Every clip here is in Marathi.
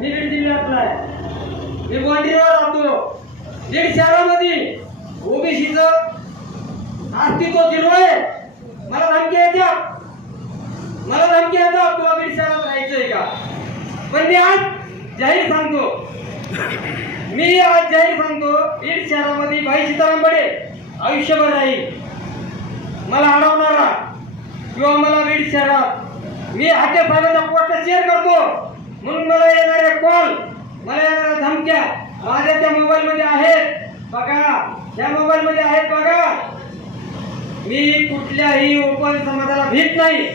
मी बीड जिल्ह्यातला आहे. मी गोंदियावर राहतो. बीड शहरामध्ये ओबीसीचं अस्तित्व दिलो आहे. मला धमकी येतात तुला बीड शहरात राहायचंय का? पण मी आज जाहीर सांगतो बीड शहरामध्ये भाई सीताराम बडे आयुष्यभर राहील. मला अडवणारा किंवा मला बीड शहरात मी हाके साहेबांचा पोस्ट शेअर करतो म्हणून मला येणारे कॉल, मला येणाऱ्या धमक्या माझ्या त्या मोबाईल मध्ये आहेत बघा. त्या मोबाईल मध्ये आहेत बघा. मी कुठल्याही ओपन समाजाला भीत नाही,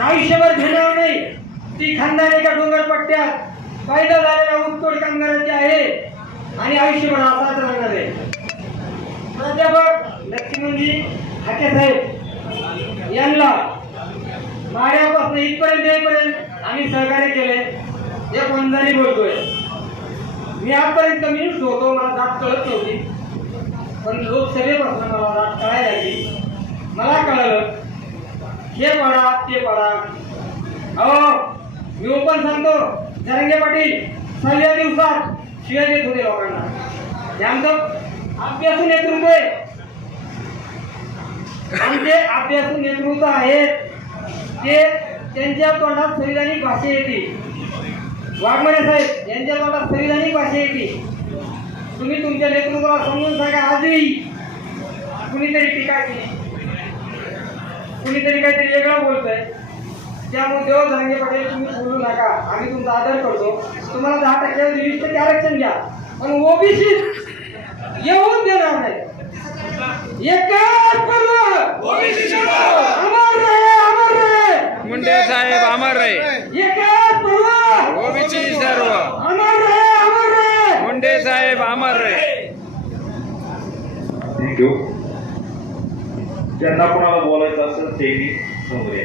आयुष्यभर भेटणार नाही. ती खानदानी का डोंगरपट्ट्यात फायदा झालेल्या ऊसतोड कामगारांची आहे आणि आयुष्यभर असाच राहणार आहे. प्राध्यापक लक्ष्मणजी हाके साहेब यांना माड्यापासून इथपर्यंत येईपर्यंत आम्ही सहकार्य केले. एक वंजारी बोलतोय मी. आजपर्यंत कम्युनिस्ट होतो, मला जात कळत नव्हती, पण लोकसभेपासून मला जात कळायला लागली. मला कळलं हे पडा ते पडा. अहो मी ओपन सांगतो, जरांगे पाटील 6व्या दिवसात शिव्या देत होते लोकांना. हे आमचं अभ्यासू नेतृत्व आहे, आमचे अभ्यासू नेतृत्व आहेत. ते त्यांच्या तोंडात संविधानिक भाषा येते. वाघमारे साहेब यांच्या तोंडात संविधानिक भाषा येते. तुम्ही तुमच्या नेतृत्वाला समजून सांगा. आजही कुणीतरी टीका केली, कुणीतरी काहीतरी वेगळं बोलतंय, त्यामुळे देव जरांगे पाटील तुम्ही बोलू नका. आम्ही तुमचा आदर करतो. तुम्हाला 10% 20% आरक्षण घ्या, पण ओबीसी येऊन देणार नाही. एकच पर्व ओबीसी अमर रहे मुंडे साहेब अमर रहे. एकच पर्व ओबीसी सर्व अमर रहे मुंडे साहेब अमर रहे. थँक्यू. ज्यांना कोणाला बोलायचं असेल ते समोर या.